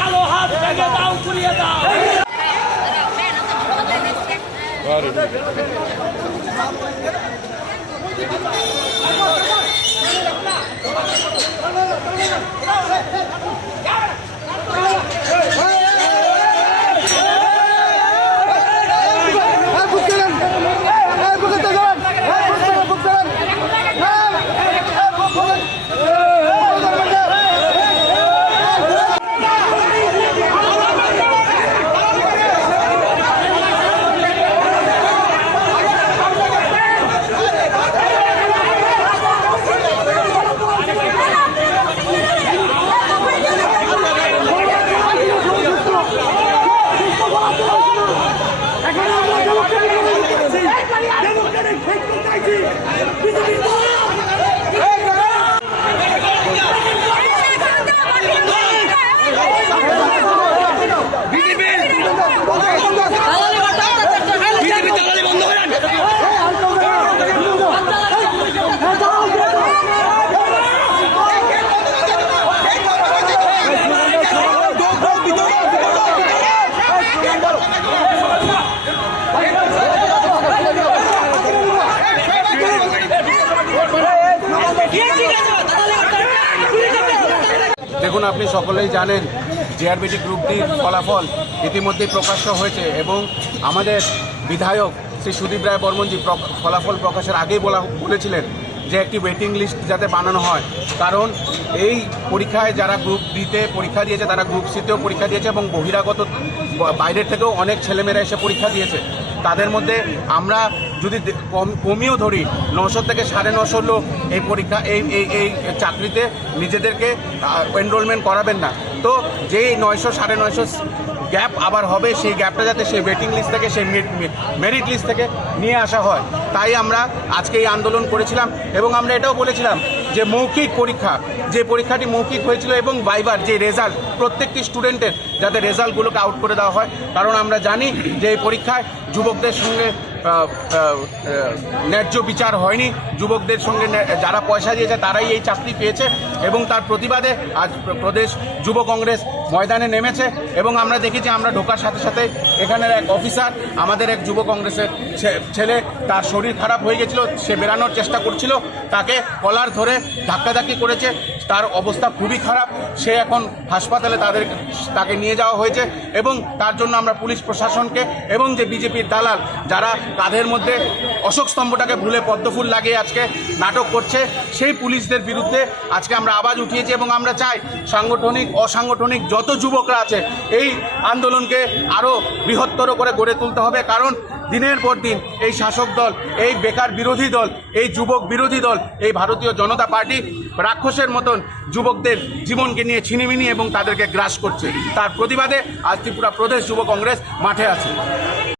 কালো হাত ভেঙে দাও ঘুরিয়ে দাও। 悪い。দেখুন, আপনি সকলেই জানেন জেআরবিটি গ্রুপটির ফলাফল ইতিমধ্যেই প্রকাশ্য হয়েছে এবং আমাদের বিধায়ক শ্রী সুদীপ রায় বর্মনজি ফলাফল প্রকাশের আগেই বলা বলেছিলেন যে একটি ওয়েটিং লিস্ট যাতে বানানো হয়। কারণ এই পরীক্ষায় যারা গ্রুপ ডিতে পরীক্ষা দিয়েছে, তারা গ্রুপ সিতেও পরীক্ষা দিয়েছে এবং বহিরাগত বাইরের থেকেও অনেক ছেলেমেয়েরা এসে পরীক্ষা দিয়েছে। তাদের মধ্যে আমরা যদি কম কমিয়েও ধরি, নশো থেকে সাড়ে নশো লোক এই পরীক্ষা, এই এই এই চাকরিতে নিজেদেরকে এনরোলমেন্ট করাবেন না। তো যেই নয়শো, সাড়ে নয়শো গ্যাপ আবার হবে, সেই গ্যাপটা যাতে সেই ওয়েটিং লিস্ট থেকে, সেই মেরিট লিস্ট থেকে নিয়ে আসা হয়। তাই আমরা আজকে এই আন্দোলন করেছিলাম এবং আমরা এটাও বলেছিলাম যে মৌখিক পরীক্ষা, যে পরীক্ষাটি মৌখিক হয়েছিল এবং বাইবার যে রেজাল্ট প্রত্যেকটি স্টুডেন্টের যাতে রেজাল্টগুলোকে আউট করে দেওয়া হয়। কারণ আমরা জানি যে এই পরীক্ষায় যুবকদের সঙ্গে ন্যায্য বিচার হয়নি। যুবকদের সঙ্গে যারা পয়সা দিয়েছে, তারাই এই চাকরি পেয়েছে এবং তার প্রতিবাদে আজ প্রদেশ যুব কংগ্রেস ময়দানে নেমেছে এবং আমরা দেখেছি, আমরা ঢোকার সাথে সাথে এখানের এক অফিসার, আমাদের এক যুব কংগ্রেসের ছেলে, তার শরীর খারাপ হয়ে গেছিল, সে বেরানোর চেষ্টা করছিল, তাকে কলার ধরে ধাক্কাধাক্কি করেছে। তার অবস্থা খুবই খারাপ। সে এখন হাসপাতালে তাদের তাকে নিয়ে যাওয়া হয়েছে এবং তার জন্য আমরা পুলিশ প্রশাসনকে এবং যে বিজেপির দালাল, যারা তাদের মধ্যে অশোক স্তম্ভটাকে ভুলে পদ্মফুল লাগিয়ে আজকে নাটক করছে, সেই পুলিশদের বিরুদ্ধে আজকে আমরা আওয়াজ উঠিয়েছি এবং আমরা চাই সাংগঠনিক, অসাংগঠনিক যত যুবকরা আছে, এই আন্দোলনকে আরও বৃহত্তর করে গড়ে তুলতে হবে। কারণ দিনের পর দিন এই শাসক দল, এই বেকার বিরোধী দল, এই যুবক বিরোধী দল, এই ভারতীয় জনতা পার্টি রাক্ষসের মতন যুবকদের জীবনকে নিয়ে ছিনিমিনি এবং তাদেরকে গ্রাস করছে। তার প্রতিবাদে আজ ত্রিপুরা প্রদেশ যুব কংগ্রেস মাঠে আছে।